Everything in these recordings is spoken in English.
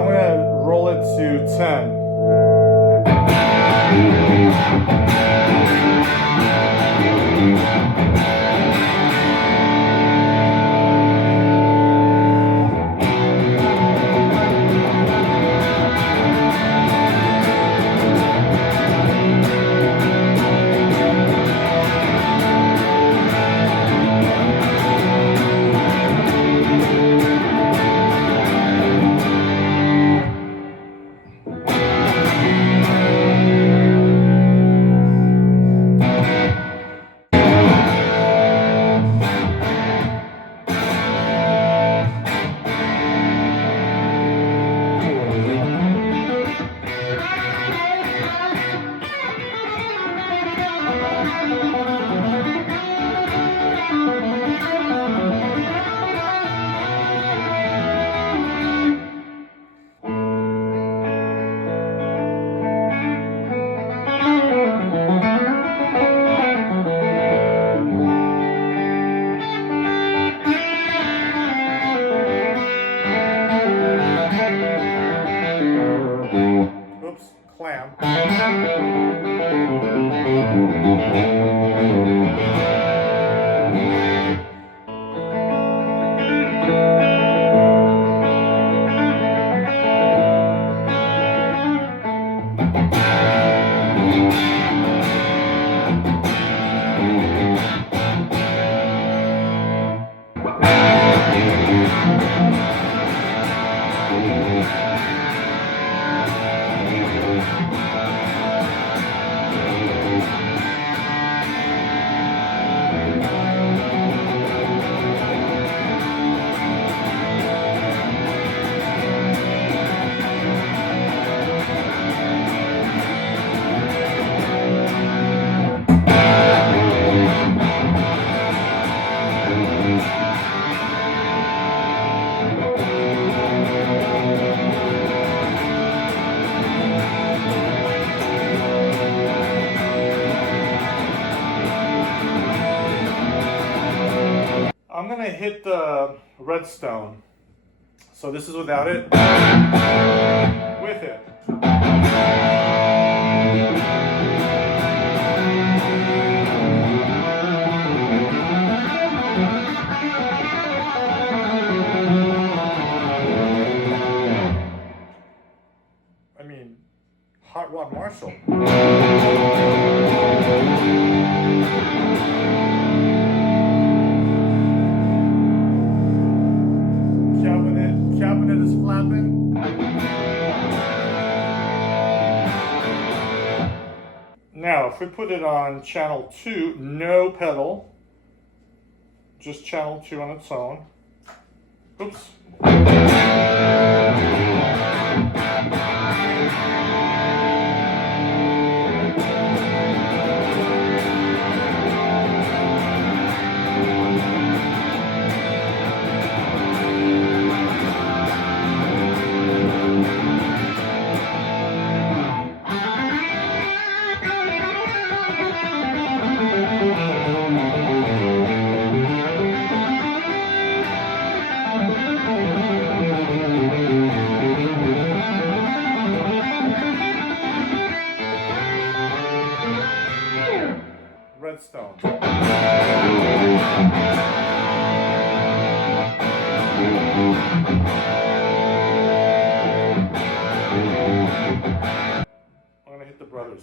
I'm gonna roll it to 10. I'm gonna hit the redstone. So this is without it. With it. I mean, Hot Rod Marshall. Cabinet is flapping. Now, if we put it on channel 2, no pedal, just channel 2 on its own. Oops. Redstone. I'm gonna hit the Brothers.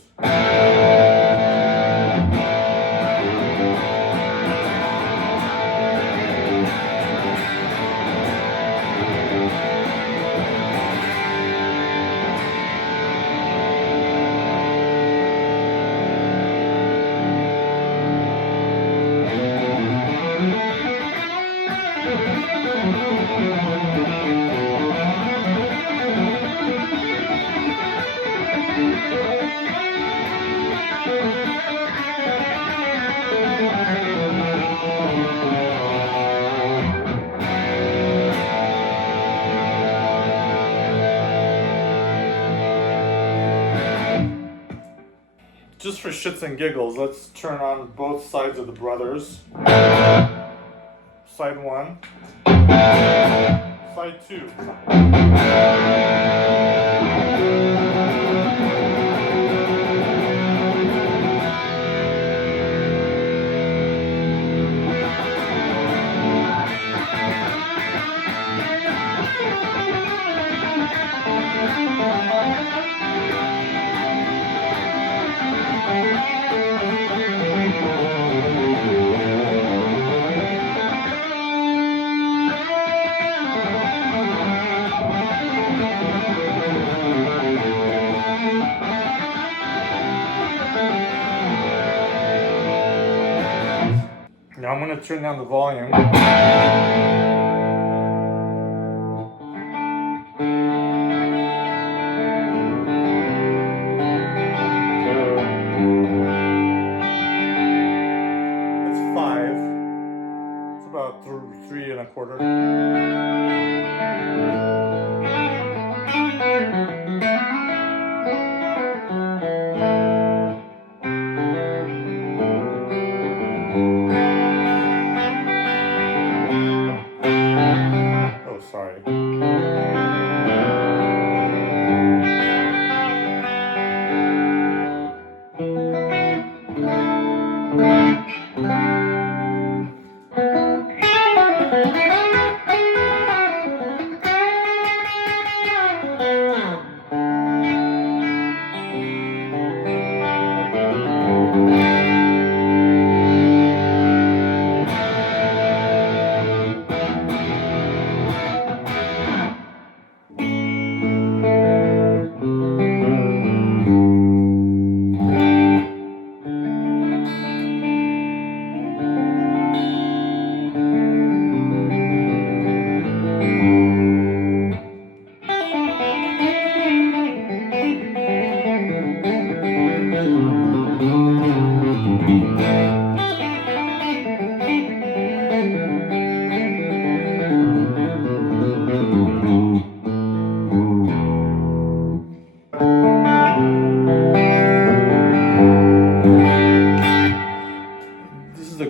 Just for shits and giggles, let's turn on both sides of the Brothers. Side 1, side 2. Now I'm going to turn down the volume. That's 5. It's about 3 1/4. Sorry.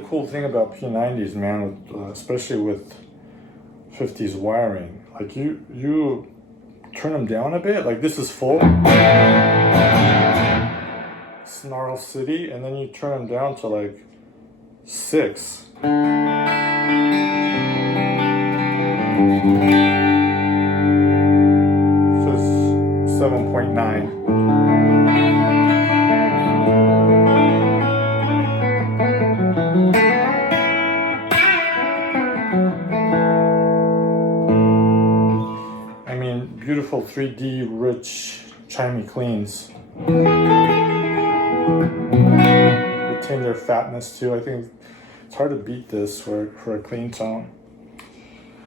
Cool thing about P90s, man, especially with 50s wiring, like you turn them down a bit, like this is full Snarl City, and then you turn them down to like 6. This is 7.9. Beautiful 3D rich chimey cleans. Retain their fatness too. I think it's hard to beat this for a clean tone.